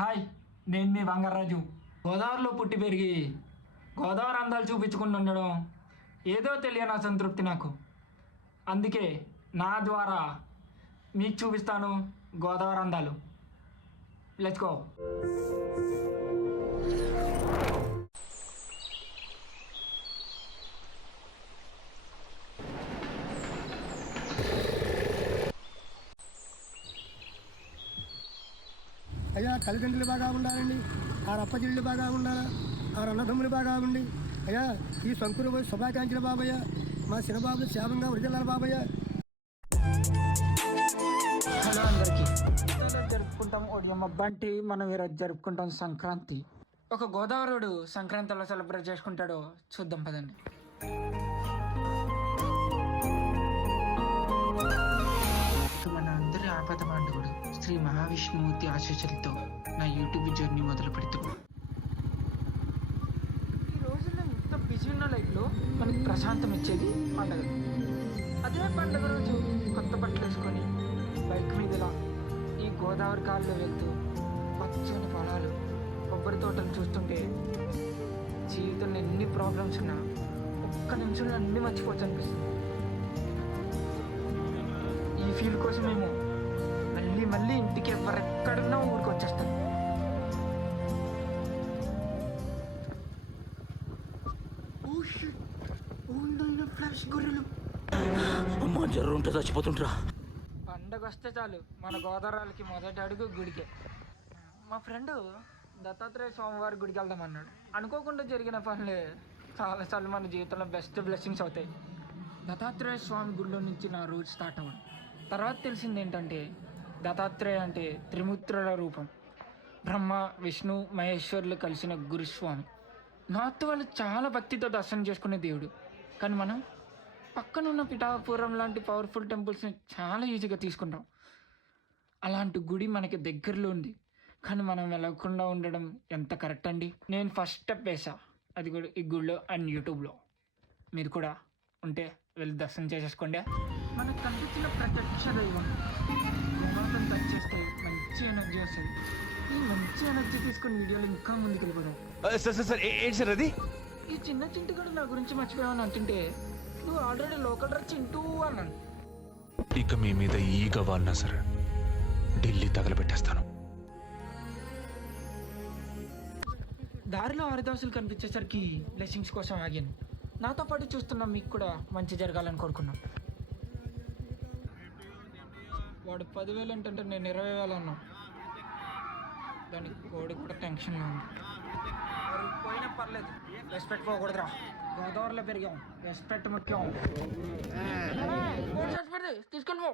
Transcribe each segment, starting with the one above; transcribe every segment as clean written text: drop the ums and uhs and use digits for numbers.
Hi, నేను మీ బంగారాజు. గోదావరిలో పుట్టి పెరిగి గోదావరి అందాలు చూపించుకుంటూ ఉండడం ఏదో తెలియని అసంతృప్తి నాకు. అందుకే నా ద్వారా మీకు చూపిస్తాను గోదావరి అందాలు. Let's go. అయ్యా తల్లిదండ్రులు బాగా ఉండాలండి, ఆ అప్పచెల్లు బాగా ఉండాలా, ఆ అన్నదమ్ములు బాగా ఉండి. అయ్యా ఈ సంకులు శుభాకాంక్షలు బాబయ్య, మా చిన్నబాబులు క్షేమంగా వృద్ధులారు బాబయ్య. హలో అందరికీ. జరుపుకుంటాం ఒడియమ్మ బంటి. మనం ఈరోజు జరుపుకుంటాం సంక్రాంతి. ఒక గోదావరుడు సంక్రాంతి ఎలా సెలబ్రేట్ చేసుకుంటాడో చూద్దాం పదండి. మన అందరి ఆపద బాంధవుడు శ్రీ మహావిష్ణుమూర్తి ఆశీస్సులతో నా యూట్యూబ్ జర్నీ మొదలు పెడుతున్నా. ఈ రోజుల్లో ఇంత బిజీ ఉన్న లైఫ్లో మనకి ప్రశాంతం ఇచ్చేది పండగ. అదే పండగ రోజు కొత్త బట్టలు వేసుకొని బైక్ మీద ఇలా ఈ గోదావరి కాల్లో వెళ్తూ పచ్చని పొలాలు, కొబ్బరి తోటలు చూస్తుంటే జీవితంలో ఎన్ని ప్రాబ్లమ్స్ ఉన్నా ఒక్క నిమిషంలో అన్నీ మర్చిపోవచ్చు అనిపిస్తుంది. ఈ ఫీల్ కోసం మేము మళ్ళీ మళ్ళీ ఇంటికి ఎవరెక్కడున్నా ఊరికి వచ్చేస్తాం. ఫ్లాష్ గొర్రెలు అమ్మా జ్వరం ఉంటే చచ్చిపోతుంటరా. పండగ వస్తే చాలు మన గోదావరికి మొదటి అడుగు గుడికే. మా ఫ్రెండ్ దత్తాత్రేయ స్వామివారి గుడికి వెళ్దాం అన్నాడు. అనుకోకుండా జరిగిన పనులే చాలాసార్లు మన జీవితంలో బెస్ట్ బ్లెస్సింగ్స్ అవుతాయి. దత్తాత్రేయ స్వామి గుడిలో నుంచి నా రోజు స్టార్ట్ అవ్వను. తర్వాత తెలిసింది ఏంటంటే దత్తాత్రేయ అంటే త్రిమూర్తుల రూపం. బ్రహ్మ, విష్ణు, మహేశ్వరులు కలిసిన గురుస్వామి. నాతో వాళ్ళు చాలా భక్తితో దర్శనం చేసుకునే దేవుడు. కానీ మనం పక్కనున్న పిఠాపురం లాంటి పవర్ఫుల్ టెంపుల్స్ని చాలా ఈజీగా తీసుకుంటాం. అలాంటి గుడి మనకి దగ్గరలో ఉంది, కానీ మనం వెళ్ళకుండా ఉండడం ఎంత కరెక్ట్ అండి? నేను ఫస్ట్ స్టెప్ వేసా, అది కూడా ఈ గుడిలో అండ్ యూట్యూబ్లో. మీరు కూడా ఉంటే వెళ్ళి దర్శనం చేసేసుకోండి. మనకు కనిపించిన ప్రత్యక్ష దైవం గుణాలను టచ్ చేస్తే మంచి ఎనర్జీ వస్తుంది. ఈ మంచి ఎనర్జీ తీసుకుని వీడియోలో ఇంకా ముందుకు వెళ్ళిపోదాం. ఏంటి సార్ అది? ఈ చిన్న చింటు కూడా నా గురించి మర్చిపోయావని అంటుంటే నువ్వు ఆల్రెడీ లోకల్ డ్రెస్ చింటూ అన్నాను. ఇక మీ మీద ఈగ వాడినా సరే ఢిల్లీ తగలబెట్టేస్తాను. దారిలో ఆరుదాసులు కనిపించేసరికి బ్లెస్సింగ్స్ కోసం ఆగాను. నాతో పాటు చూస్తున్నా మీకు కూడా మంచి జరగాలని కోరుకున్నాం. వాడు 10,000 అంటే నేను 20,000 అన్నా. దానికి కోడి కూడా టెన్షన్లో ఉంది. పోయినా పర్లేదు, రెస్పెక్ట్ పోకూడదురా. గోదావరిలో పెరిగాం, రెస్పెక్ట్ ముఖ్యం. తీసుకొని పో.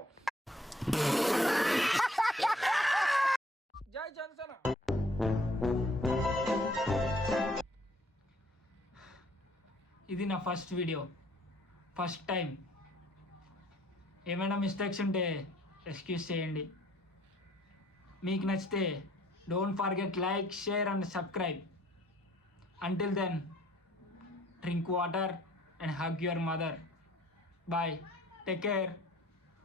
జై జనసేన. ఇది నా ఫస్ట్ వీడియో, ఫస్ట్ టైం. ఏమైనా మిస్టేక్స్ ఉంటే ఎక్స్క్యూజ్ చేయండి. మీకు నచ్చితే don't forget like, share and subscribe. Until then, drink water and hug your mother. Bye. Take care.